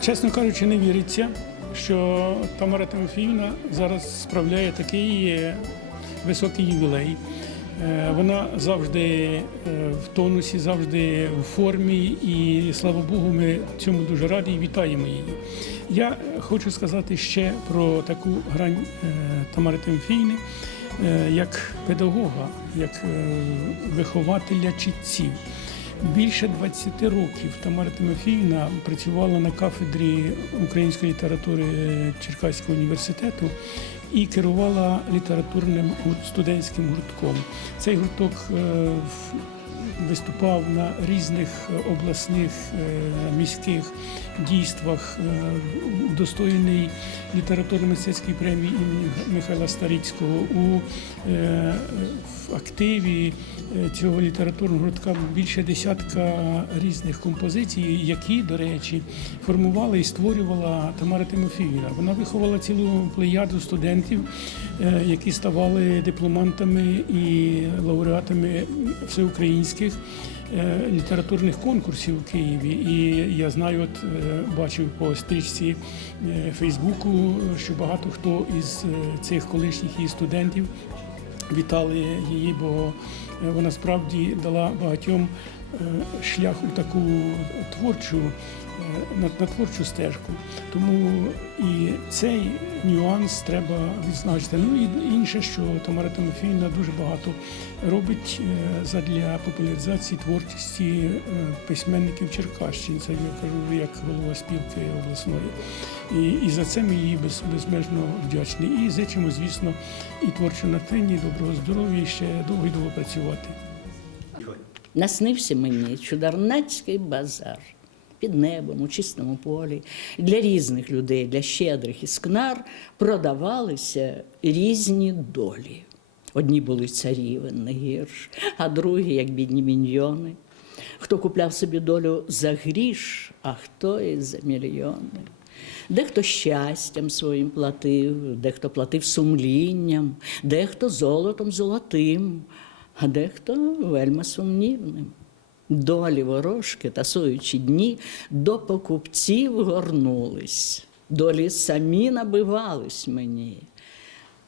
Чесно кажучи, не віриться, що Тамара Тимофіївна зараз справляє такий е, високий ювілей. Е, Вона завжди е, в тонусі, завжди в формі, і слава Богу, ми цьому дуже раді і вітаємо її. Я хочу сказати ще про таку грань Тамари Тимофіївни, е, як педагога, як вихователя чітців. Більше 20 років Тамара Тимофіївна працювала на кафедрі української літератури Черкаського університету і керувала літературним студентським гуртком. Цей гурток е, виступав на різних е, обласних е, міських дійствах, е, удостоєний літературно-мистецької премії імені Михайла Старицького у в активі цього літературного гуртка більше десятка різних композицій, які, до речі, формувала і створювала Тамара Тимофіївна. Вона виховала цілу плеяду студентів, які ставали дипломантами і лауреатами всеукраїнських е, літературних конкурсів у Києві. І я знаю, от е, бачив по стрічці е, Фейсбуку, що багато хто із цих колишніх її студентів вітали її, бо вона справді дала багатьом шлях у таку творчу, е, на, творчу стежку. Тому і цей нюанс треба відзначити. Ну і інше, що Тамара Тимофіївна дуже багато робить е, задля популяризації творчості е, письменників Черкащини. Це я кажу як голова спілки обласної. І, і за це ми їй без, безмежно вдячні. І зичимо, звісно, і творчого натхнення, і доброго здоров'я, і ще довго і довго працювати. Наснився мені чударнацький базар під небом у чистому полі. Для різних людей, для щедрих іскнар продавалися різні долі. Одні були царівен, не гірш, а другі, як бідні міньйони. Хто купляв собі долю за гріш, а хто і за мільйони. Дехто щастям своїм платив, дехто платив сумлінням, дехто золотом золотим, а дехто вельми сумнівним. Долі ворожки, тасуючи дні, до покупців горнулись, долі самі набивались мені.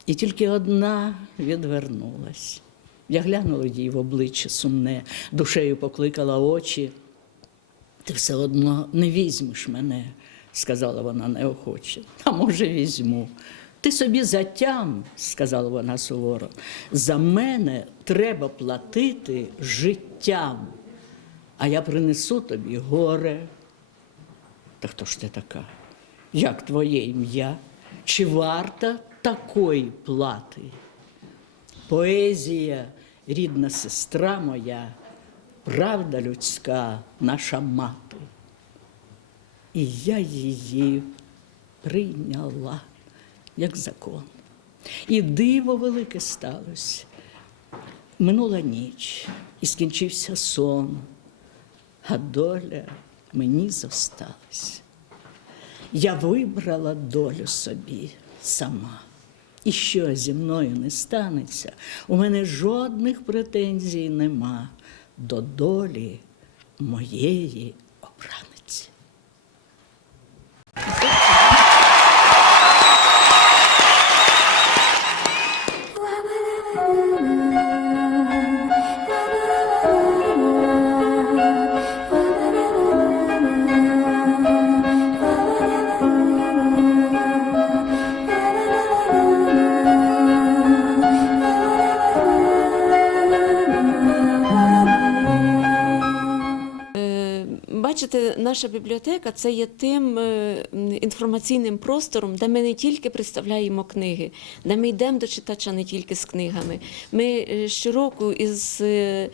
І тільки одна відвернулась. Я глянула їй в обличчя сумне, душею покликала очі. Ти все одно не візьмеш мене, сказала вона неохоче. А може, візьму. Ти собі затям, сказала вона суворо. За мене треба платити життям, а я принесу тобі горе. Та хто ж ти така? Як твоє ім'я? Чи варта такої плати? Поезія, рідна сестра моя, правда людська, наша мати. І я її прийняла як закон. І диво велике сталося. Минула ніч, і скінчився сон, а доля мені зосталась. Я вибрала долю собі сама. І що зі мною не станеться, у мене жодних претензій нема до долі моєї обраниці. Наша бібліотека це є тим е, інформаційним простором, де ми не тільки представляємо книги, де ми йдемо до читача не тільки з книгами. Ми е, щороку із е,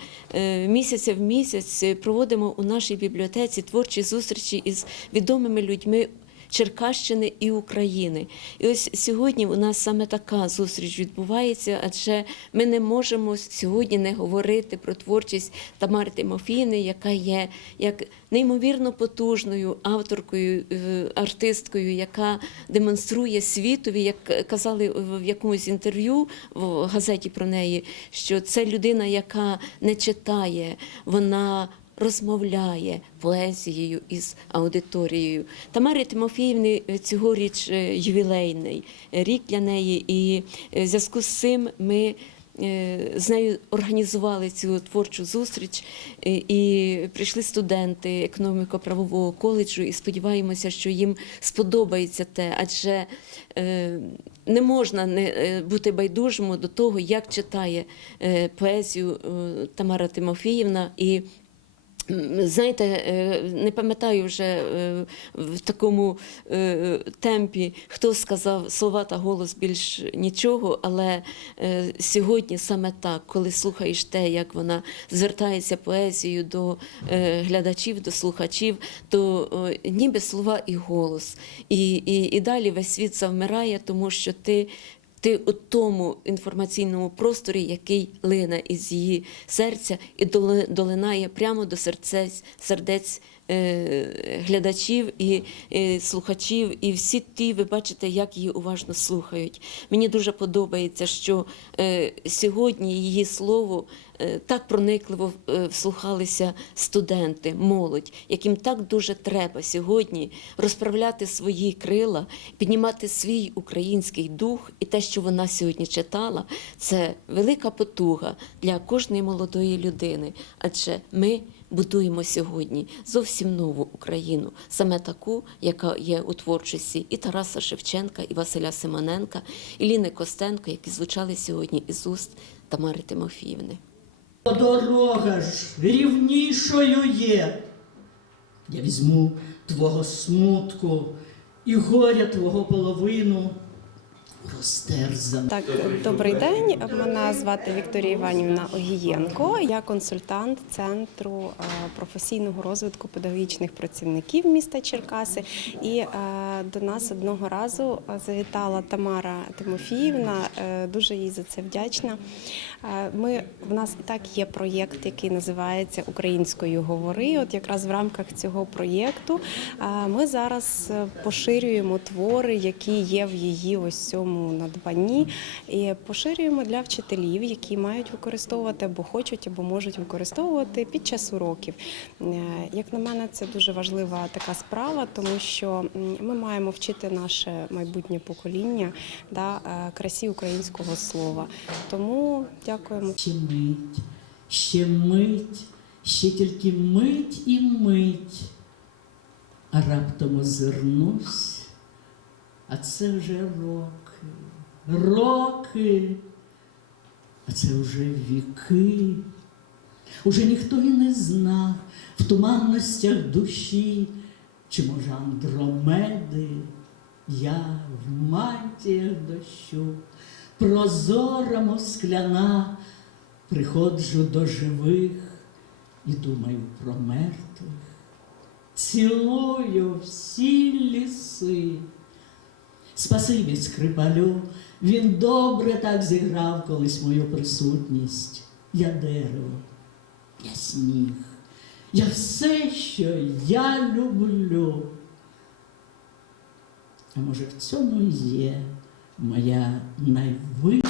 місяця в місяць проводимо у нашій бібліотеці творчі зустрічі із відомими людьми. Черкащини і України. І ось сьогодні у нас саме така зустріч відбувається, адже ми не можемо сьогодні не говорити про творчість Тамари Тимофіївни, яка є як неймовірно потужною авторкою, е, артисткою, яка демонструє світові, як казали в якомусь інтерв'ю в газеті про неї, що це людина, яка не читає, вона розмовляє поезією із аудиторією. Тамари Тимофіївни цьогоріч е, ювілейний рік для неї, і е, в зв'язку з цим ми. е, З нею організували цю творчу зустріч, е, і прийшли студенти економіко-правового коледжу, і сподіваємося, що їм сподобається те, адже е, не можна не е, бути байдужим до того, як читає е, поезію е, Тамара Тимофіївна. І знаєте, е, не пам'ятаю вже е, в такому е, темпі, хто сказав слова та голос більш нічого, але сьогодні саме так, коли слухаєш те, як вона звертається поезією до глядачів, до слухачів, то ніби слова і голос. І, і, і далі весь світ завмирає, тому що ти. Ти у тому інформаційному просторі, який лине із її серця і доли- долинає прямо до серцець, сердець глядачів і е, слухачів, і всі ті, ви бачите, як її уважно слухають. Мені дуже подобається, що е, сьогодні її слово е, так проникливо е, вслухалися студенти, молодь, яким так дуже треба сьогодні розправляти свої крила, піднімати свій український дух, і те, що вона сьогодні читала, це велика потуга для кожної молодої людини. Адже ми будуємо сьогодні зовсім нову Україну, саме таку, яка є у творчості і Тараса Шевченка, і Василя Симоненка, і Ліни Костенко, які звучали сьогодні із уст Тамари Тимофіївни. Дорога ж рівнішою є. Я візьму твого смутку і горя твого половину розтерзану. Так, добрий день. Мене звати Вікторія Іванівна Огієнко. Я консультант центру е, професійного розвитку педагогічних працівників міста Черкаси. І е, до нас одного разу завітала Тамара Тимофіївна. Е, Дуже їй за це вдячна. Ми в нас і так є проєкт, який називається Українською говори. От якраз в рамках цього проєкту ми зараз поширюємо твори, які є в її ось цьому надбанні, і поширюємо для вчителів, які мають використовувати або хочуть, або можуть використовувати під час уроків. Е, Як на мене, це дуже важлива така справа, тому що ми маємо вчити наше майбутнє покоління да, е, красі українського слова. Тому дякуємо. Ще мить, ще мить, ще тільки мить і мить. А раптом озирнусь, а це вже роки, роки, а це вже віки. Уже ніхто і не знав в туманностях душі, чи може Андромеди, я в мантіях дощу, прозора мов скляна, приходжу до живих і думаю про мертвих, цілую всі ліси. Спасибі скрипалю, він добре так зіграв колись мою присутність. Я дерево, я сніг, я все, що я люблю. А може, в цьому є моя найвища